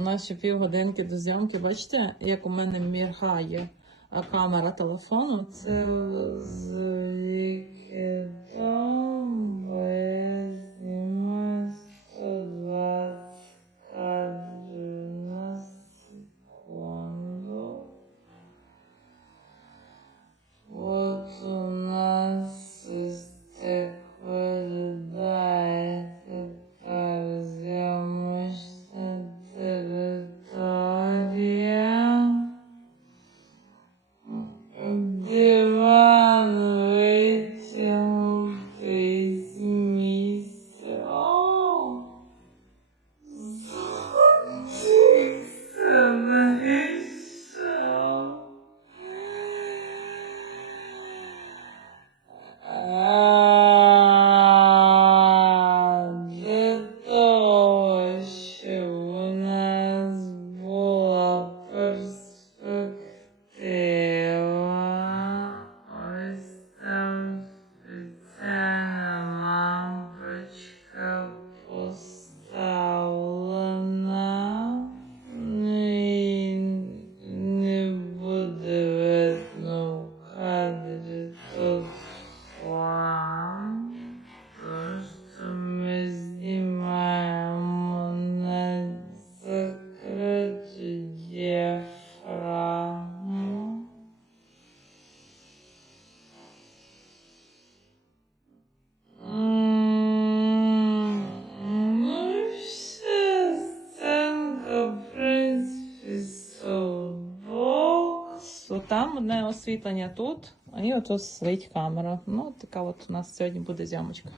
У нас ще півгодинки до зйомки. Бачите, як у мене міргає камера телефону. Це з Того, щоб у нас була перспектива. Ось там спеціальна лампочка поставлена. Ну і не буде видно в кадрі тут Ну. Там одне освітлення тут, і от ось світить камера. Ну, така от у нас сьогодні буде зйомочка.